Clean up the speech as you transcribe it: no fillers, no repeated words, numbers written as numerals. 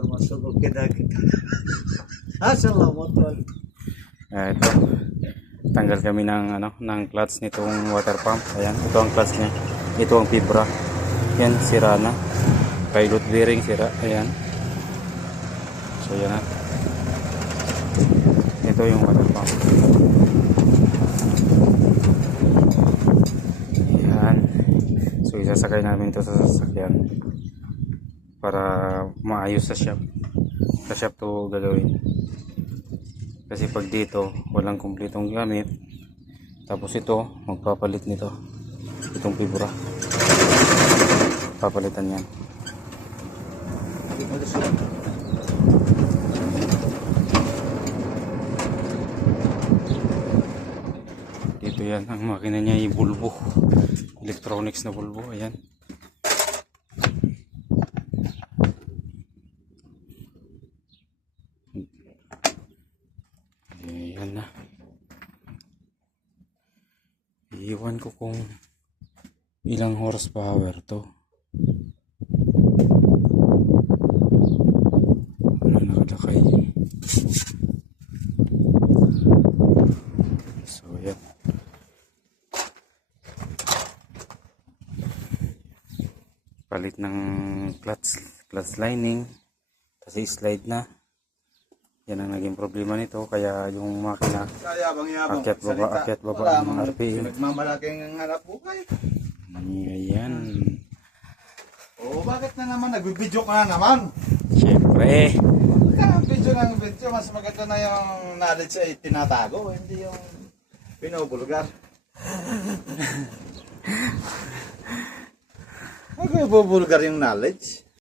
motor masugod kita. Salamat tol. Ito. Tanggal kami ng ng clutch nitong water pump. Ayan, ito ang clutch niya. Ito ang fibra. Yan, sira na. Pilot bearing sira. Ayan. So yan na. Ito yung water pump. Ayan. So isasakay namin ito sa sasakyan para maayos sa shop. Sa shop to gagawin. Kasi pag dito walang kumpletong gamit, tapos ito magpapalit nito, itong fibra papalitan yan. Dito yan ang makina niya, yung bulbo, electronics na bulbo. Ayan. Ayan na. Iiwan ko kung ilang horsepower to. Ano nakalakay? So yan. Palit ng clutch lining kasi slide na. Yan ang naging problema nito, kaya yung makina akyat baba ang RPM. Nagmamalaking hanap buhay. Ayan. Bakit na naman nagbibidyo ka na naman? Siyempre. Video ng video, mas maganda na yung knowledge ay tinatago, hindi yung pinubulgar. Huwag mo ibubulgar yung knowledge.